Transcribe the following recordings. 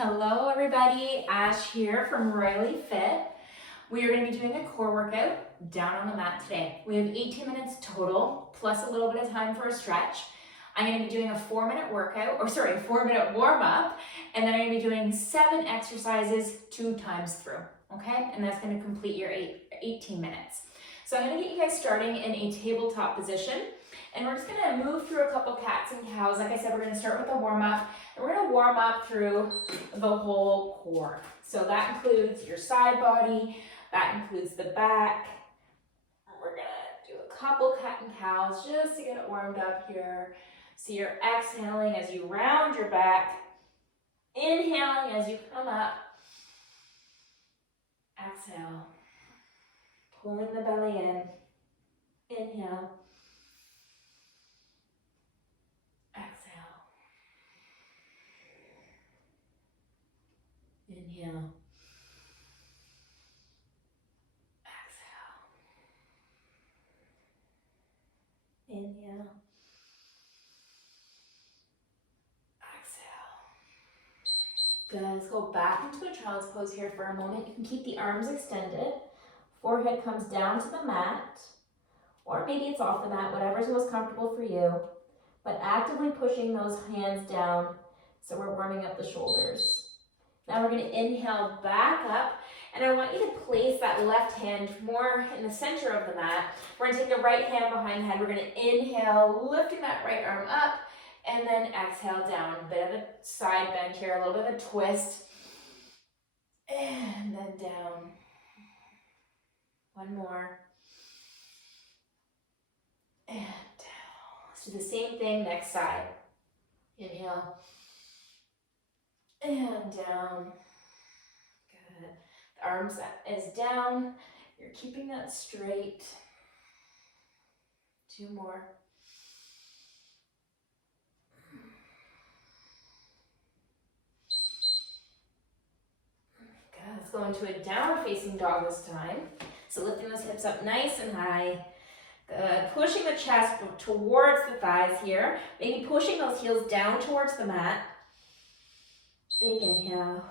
Hello everybody, Ash here from Royally Fit. We are going to be doing a core workout down on the mat today. We have 18 minutes total, plus a little bit of time for a stretch. I'm going to be doing a 4-minute warm up, and then I'm going to be doing 7 exercises 2 times through, okay? And that's going to complete your 18 minutes. So I'm going to get you guys starting in a tabletop position. And we're just gonna move through a couple cats and cows. Like I said, we're gonna start with a warm up, and we're gonna warm up through the whole core. So that includes your side body, that includes the back. We're gonna do a couple cat and cows just to get it warmed up here. So you're exhaling as you round your back, inhaling as you come up, exhale, pulling the belly in, inhale, inhale, exhale, inhale, exhale. Good, let's go back into a child's pose here for a moment. You can keep the arms extended, forehead comes down to the mat, or maybe it's off the mat, whatever's most comfortable for you, but actively pushing those hands down so we're warming up the shoulders. Now we're going to inhale back up, and I want you to place that left hand more in the center of the mat. We're going to take the right hand behind the head. We're going to inhale, lifting that right arm up, and then exhale down. A bit of a side bend here, a little bit of a twist, and then down. One more, and down. Let's do the same thing next side. Inhale, and down. Good. The arms is down. You're keeping that straight. 2 more. Good. Let's go into a downward facing dog this time. So lifting those hips up nice and high. Good. Pushing the chest towards the thighs here. Maybe pushing those heels down towards the mat. Big inhale.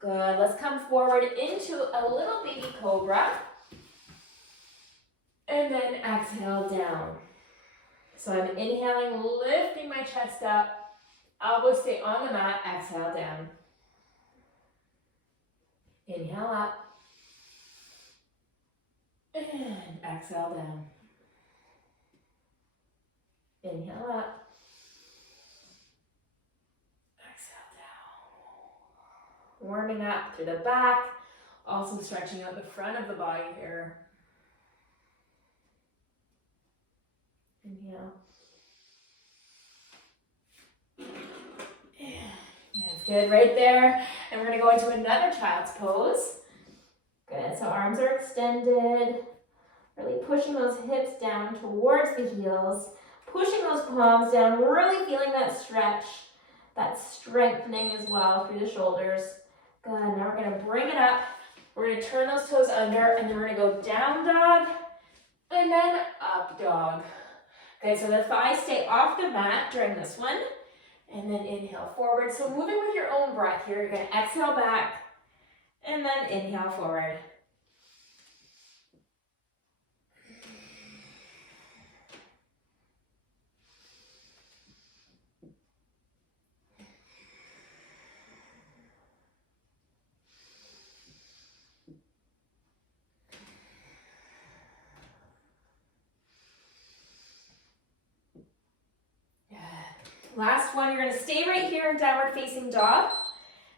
Good. Let's come forward into a little baby cobra. And then exhale down. So I'm inhaling, lifting my chest up. Elbows stay on the mat. Exhale down. Inhale up. And exhale down. Inhale up. Warming up through the back, also stretching out the front of the body here. Inhale. That's good right there. And we're going to go into another child's pose. Good, so arms are extended. Really pushing those hips down towards the heels. Pushing those palms down, really feeling that stretch, that strengthening as well through the shoulders. Good, now we're gonna bring it up. We're gonna turn those toes under, and then we're gonna go down dog, and then up dog. Okay, so the thighs stay off the mat during this one, and then inhale forward. So moving with your own breath here, you're gonna exhale back, and then inhale forward. Last one, you're gonna stay right here in downward facing dog,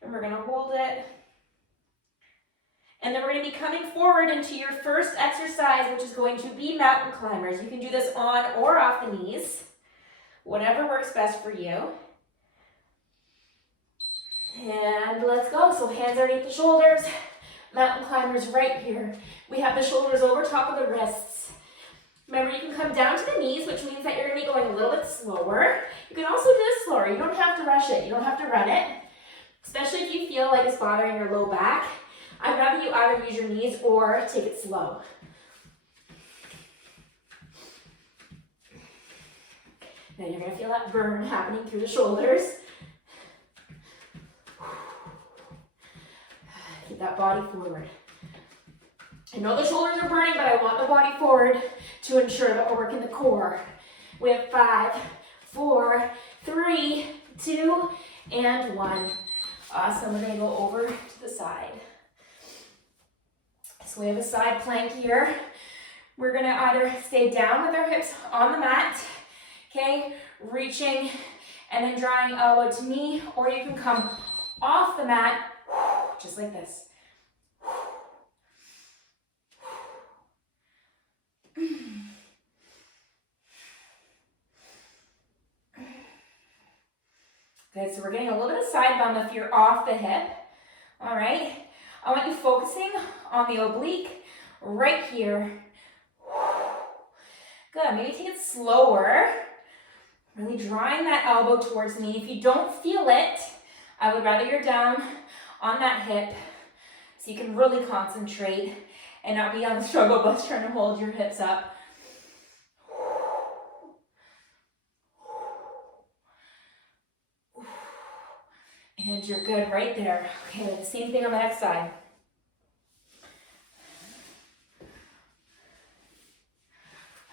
and we're gonna hold it. And then we're gonna be coming forward into your first exercise, which is going to be mountain climbers. You can do this on or off the knees, whatever works best for you. And let's go. So hands underneath the shoulders, mountain climbers right here. We have the shoulders over top of the wrists. Remember, you can come down to the knees, which means that you're going to be going a little bit slower. You can also do this slower. You don't have to rush it. You don't have to run it, especially if you feel like it's bothering your low back. I'd rather you either use your knees or take it slow. Now you're going to feel that burn happening through the shoulders. Keep that body forward. I know the shoulders are burning, but I want the body forward to ensure that we're working the core. We have 5, 4, 3, 2, and 1. Awesome. We're going to go over to the side. So we have a side plank here. We're going to either stay down with our hips on the mat, okay, reaching and then drawing elbow to knee, or you can come off the mat just like this. Good, so we're getting a little bit of side bum if you're off the hip. All right, I want you focusing on the oblique right here. Good, maybe take it slower. Really drawing that elbow towards the knee. If you don't feel it, I would rather you're down on that hip so you can really concentrate and not be on the struggle bus trying to hold your hips up. And you're good right there. Okay, the same thing on the next side.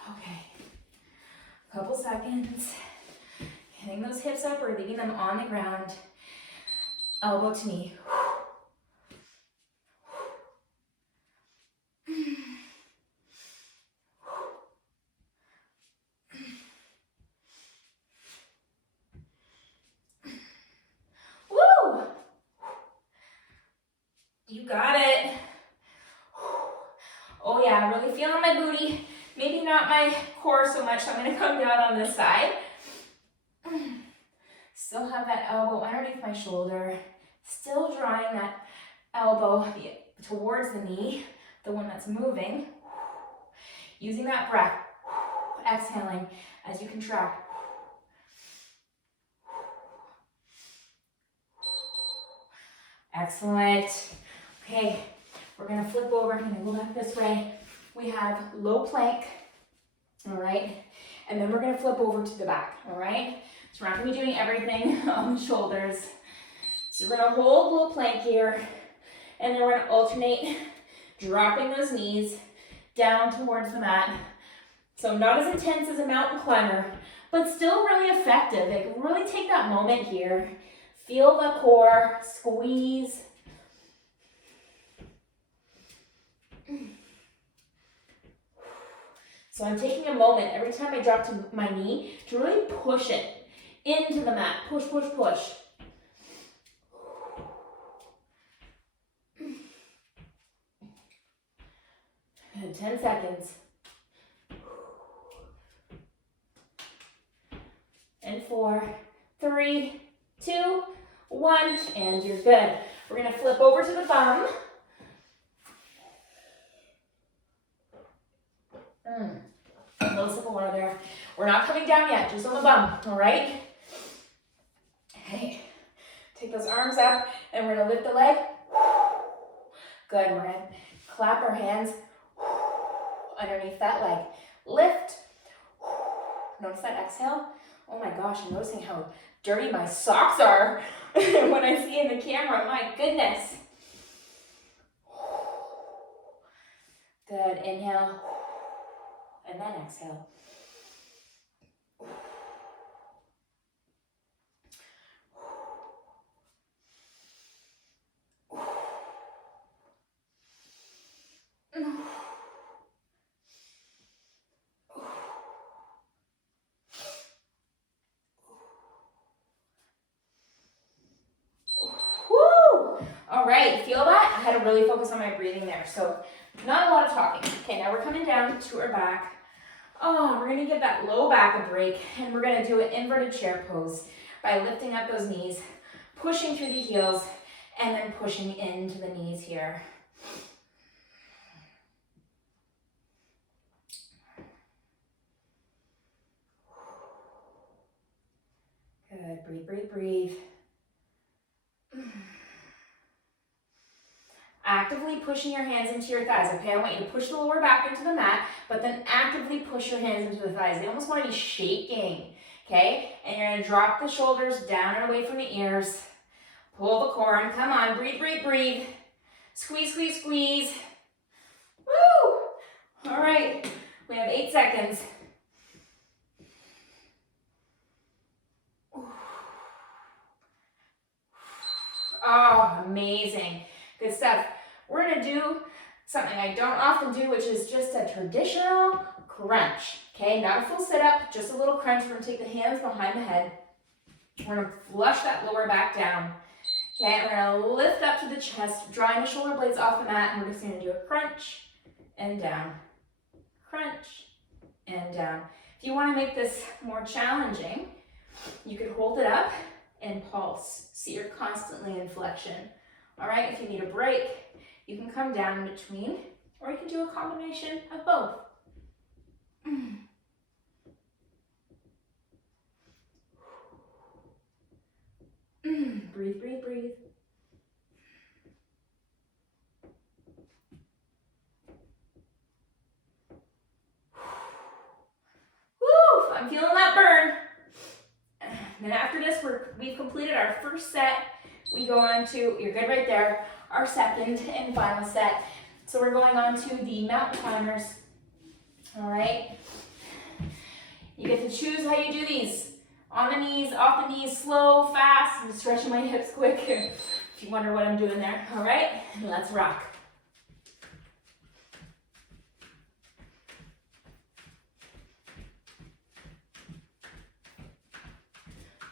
Okay, couple seconds. Getting those hips up or leaving them on the ground. Elbow to knee. Woo! You got it. Oh yeah, really feeling my booty. Maybe not my core so much, so I'm gonna come down on this side. Still have that elbow underneath my shoulder. Still drawing that elbow towards the knee, the one that's moving. Using that breath. Exhaling as you contract. Excellent. Okay, we're gonna flip over, I'm gonna go back this way. We have low plank, all right? And then we're gonna flip over to the back, all right? So we're not gonna be doing everything on the shoulders. So we're gonna hold low plank here, and then we're gonna alternate dropping those knees down towards the mat. So not as intense as a mountain climber, but still really effective. Like really take that moment here. Feel the core, squeeze. So I'm taking a moment every time I drop to my knee to really push it into the mat. Push, push, push. Good, 10 seconds. And 4, 3, 2, 1, and you're good. We're gonna flip over to the bum. A little sip of water there. We're not coming down yet, just on the bum, all right? Okay, take those arms up, and we're gonna lift the leg. Good, we're gonna clap our hands underneath that leg. Lift. Notice that exhale? Oh my gosh, I'm noticing how dirty my socks are when I see in the camera. My goodness. Good, inhale, and then exhale. All right, feel that? I had to really focus on my breathing there. So not a lot of talking. Okay, now we're coming down to our back. Oh, we're gonna give that low back a break, and we're gonna do an inverted chair pose by lifting up those knees, pushing through the heels, and then pushing into the knees here. Good, breathe, breathe, breathe. Actively pushing your hands into your thighs, okay? I want you to push the lower back into the mat, but then actively push your hands into the thighs. They almost want to be shaking, okay? And you're gonna drop the shoulders down and away from the ears. Pull the core in, come on, breathe, breathe, breathe. Squeeze, squeeze, squeeze. Woo! All right, we have 8 seconds. Oh, amazing. Good stuff. We're gonna do something I don't often do, which is just a traditional crunch. Okay, not a full sit-up, just a little crunch. We're gonna take the hands behind the head. We're gonna flush that lower back down. Okay, and we're gonna lift up to the chest, drawing the shoulder blades off the mat, and we're just gonna do a crunch and down, crunch and down. If you wanna make this more challenging, you could hold it up and pulse. So you're constantly in flexion. All right, if you need a break, you can come down in between, or you can do a combination of both. Breathe, breathe, breathe. Woo, I'm feeling that burn. Then after this, we've completed our first set. We go on to, you're good right there, our second and final set. So we're going on to the mountain climbers. All right. You get to choose how you do these. On the knees, off the knees, slow, fast. I'm stretching my hips quick if you wonder what I'm doing there. All right, let's rock.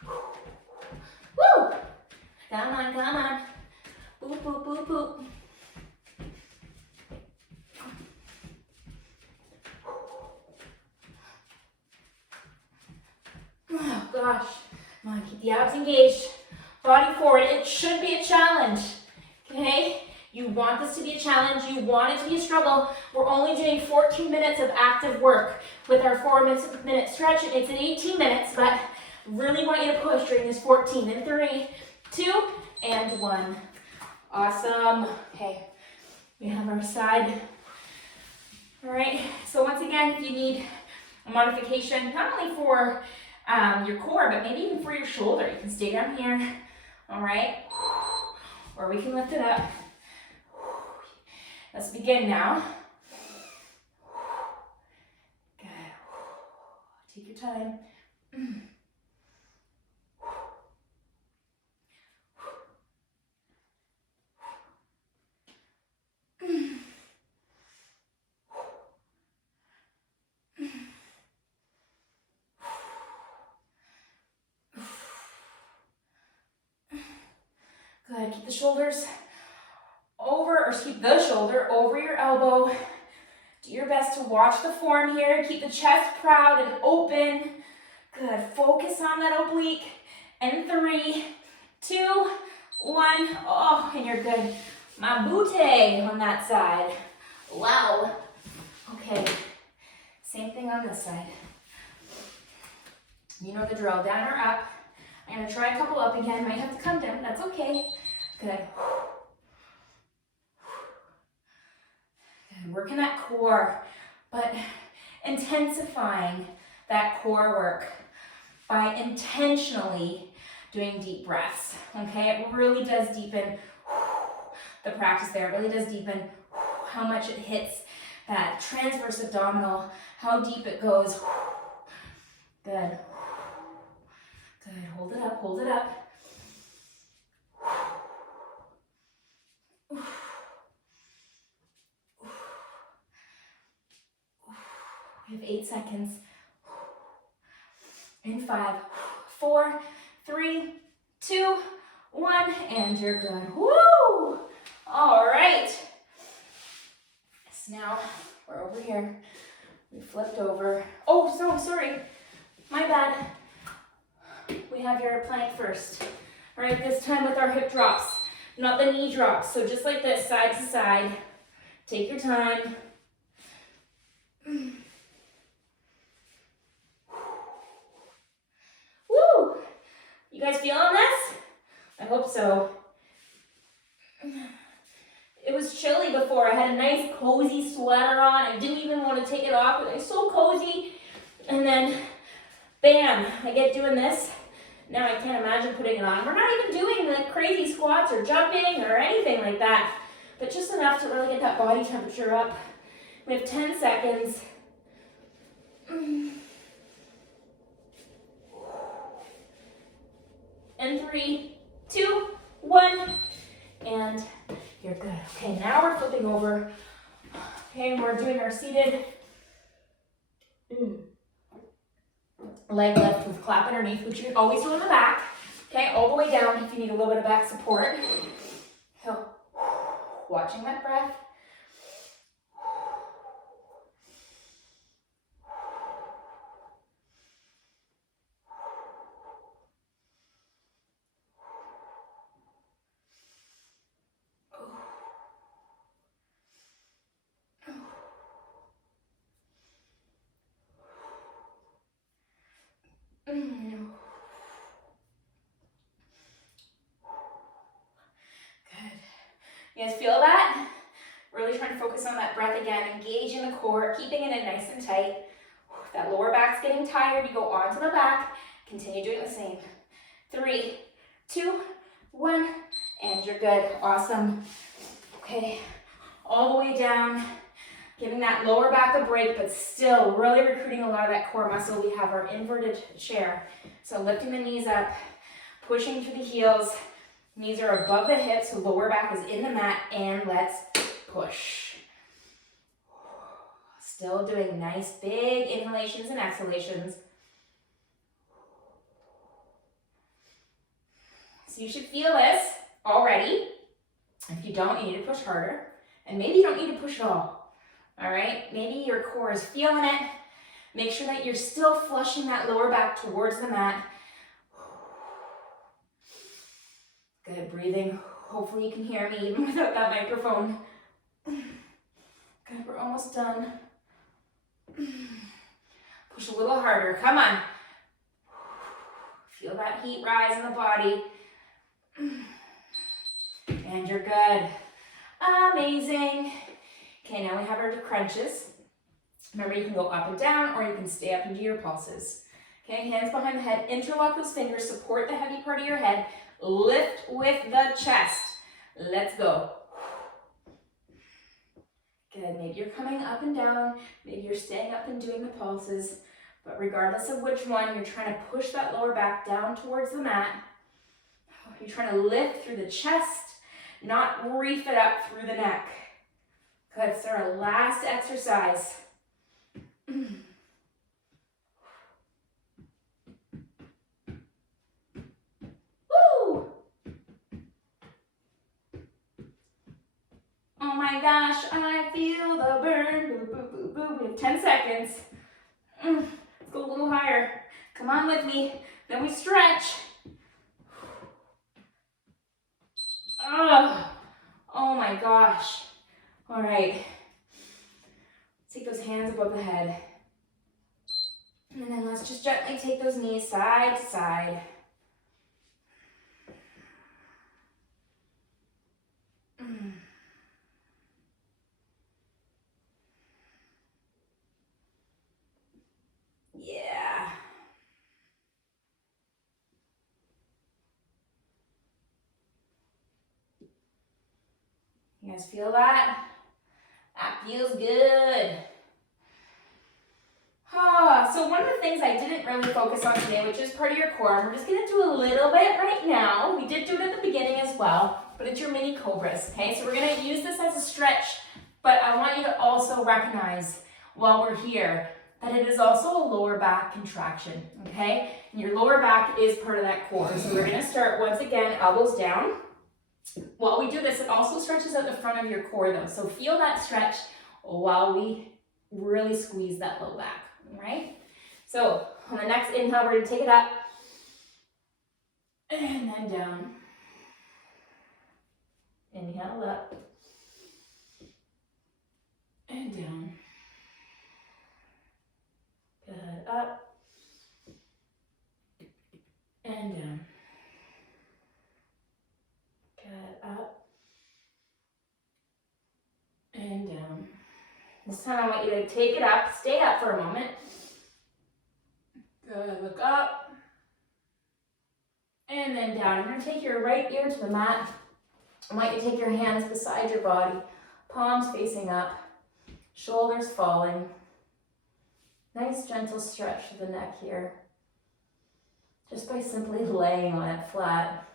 Woo! Come on, come on. Boop, boop, boop, boop. Oh gosh, come on, keep the abs engaged. Body forward, it should be a challenge, okay? You want this to be a challenge, you want it to be a struggle. We're only doing 14 minutes of active work with our 4-minute stretch. It's an 18 minutes, but really want you to push during this 14. In 3, 2, and 1. Awesome. Okay, we have our side. All right, so once again, if you need a modification, not only for your core, but maybe even for your shoulder, you can stay down here, all right? Or we can lift it up. Let's begin now. Good. Take your time. Good. Keep the shoulders over, or keep the shoulder over your elbow. Do your best to watch the form here. Keep the chest proud and open. Good. Focus on that oblique. And 3, 2, 1. Oh, and you're good. Mabute on that side. Wow. Okay. Same thing on this side. You know the drill. Down or up. I'm going to try a couple up again. Might have to come down. That's okay. Good. Good. Working that core, but intensifying that core work by intentionally doing deep breaths. Okay, it really does deepen the practice there. It really does deepen how much it hits that transverse abdominal, how deep it goes. Good. Good. Hold it up, hold it up. We have 8 seconds. In 5, 4, 3, 2, 1, and you're good. Woo! All right. So now we're over here. We flipped over. Oh, so sorry. My bad. We have your plank first. All right, this time with our hip drops, not the knee drops. So just like this, side to side. Take your time. Woo! You guys feeling this? I hope so. It was chilly before. I had a nice cozy sweater on. I didn't even want to take it off, but it was so cozy. And then, bam, I get doing this. Now I can't imagine putting it on. We're not even doing like crazy squats or jumping or anything like that. but just enough to really get that body temperature up. We have 10 seconds. And 3, 2, 1, and you're good. Okay, now we're flipping over. Okay, we're doing our seated leg lift with clap underneath, which you can always do in the back. Okay, all the way down if you need a little bit of back support. So, watching that breath. Good. You guys feel that? Really trying to focus on that breath again, engaging the core, keeping it in nice and tight. If that lower back's getting tired, you go onto the back, continue doing the same. 3, 2, 1, and you're good. Awesome. Okay, all the way down, giving that lower back a break, but still really recruiting a lot of that core muscle. We have our inverted chair. So lifting the knees up, pushing through the heels. Knees are above the hips, so lower back is in the mat, and let's push. Still doing nice big inhalations and exhalations. So you should feel this already. If you don't, you need to push harder. And maybe you don't need to push at all. All right, maybe your core is feeling it. Make sure that you're still flushing that lower back towards the mat. Good, breathing. Hopefully you can hear me even without that microphone. Good, we're almost done. Push a little harder, come on. Feel that heat rise in the body. And you're good. Amazing. Okay, now we have our crunches. Remember, you can go up and down, or you can stay up and do your pulses. Okay, hands behind the head, interlock those fingers, support the heavy part of your head, lift with the chest. Let's go. Good, maybe you're coming up and down, maybe you're staying up and doing the pulses, but regardless of which one, you're trying to push that lower back down towards the mat. You're trying to lift through the chest, not reef it up through the neck. Good, it's our last exercise. Woo! Oh my gosh, I feel the burn. Boo, boo, boo, boo. We have 10 seconds. Let's go a little higher. Come on with me. Then we stretch. Oh my gosh. All right. Take those hands above the head. And then let's just gently take those knees side to side. Yeah. You guys feel that? That feels good. So one of the things I didn't really focus on today, which is part of your core, and we're just gonna do a little bit right now. We did do it at the beginning as well, but it's your mini cobras, okay? So we're gonna use this as a stretch, but I want you to also recognize while we're here that it is also a lower back contraction, okay? And your lower back is part of that core. So we're gonna start once again, elbows down. While we do this, it also stretches out the front of your core though. So feel that stretch while we really squeeze that low back, all right? So on the next inhale, we're gonna take it up and then down. Inhale up and down. Good, up and down. Good, up and down. This time I want you to take it up, stay up for a moment. Good, look up and then down. You're gonna take your right ear to the mat I want you to take your hands beside your body, palms facing up, shoulders falling. Nice gentle stretch to the neck here, just by simply laying on it flat.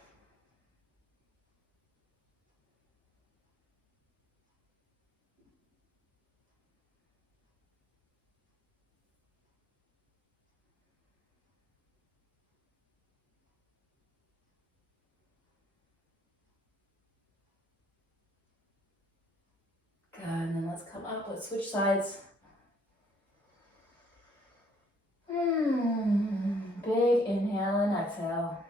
Good, and then let's come up, let's switch sides. Big inhale and exhale.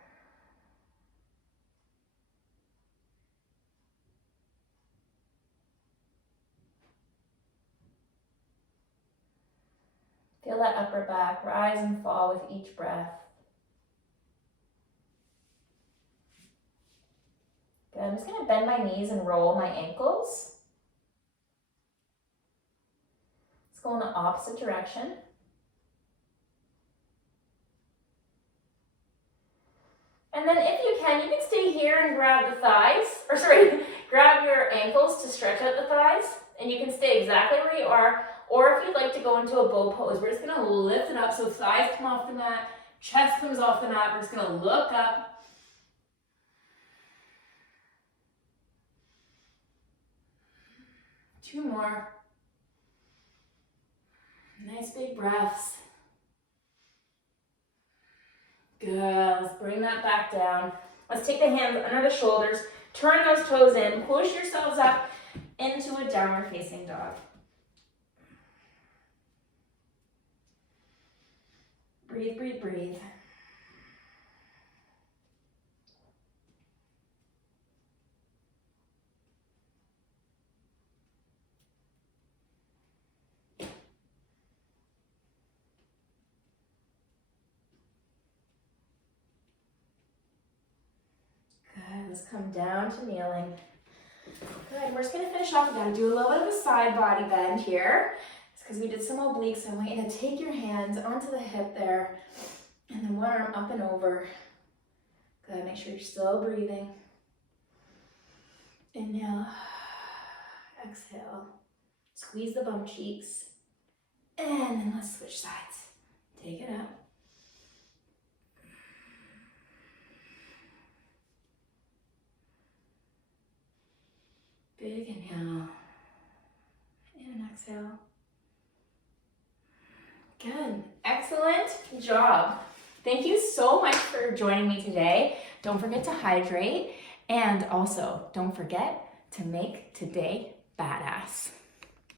Feel that upper back rise and fall with each breath. Good, I'm just going to bend my knees and roll my ankles. Let's go in the opposite direction. And then if you can stay here and grab the thighs, grab your ankles to stretch out the thighs, and you can stay exactly where you are, or if you'd like to go into a bow pose, we're just gonna lift it up so thighs come off the mat, chest comes off the mat, we're just gonna look up. Two more. Nice big breaths. Good, let's bring that back down. Let's take the hands under the shoulders, turn those toes in, push yourselves up into a downward facing dog. Breathe, breathe, breathe. Let's come down to kneeling. Good, we're just gonna finish off. We're gonna do a little bit of a side body bend here. It's because we did some obliques, so I want you to take your hands onto the hip there, and then one arm up and over. Good, make sure you're still breathing. Inhale, exhale. Squeeze the bum cheeks. And then let's switch sides. Take it out. Big inhale and exhale. Good, excellent job. Thank you so much for joining me today. Don't forget to hydrate, and also don't forget to make today badass.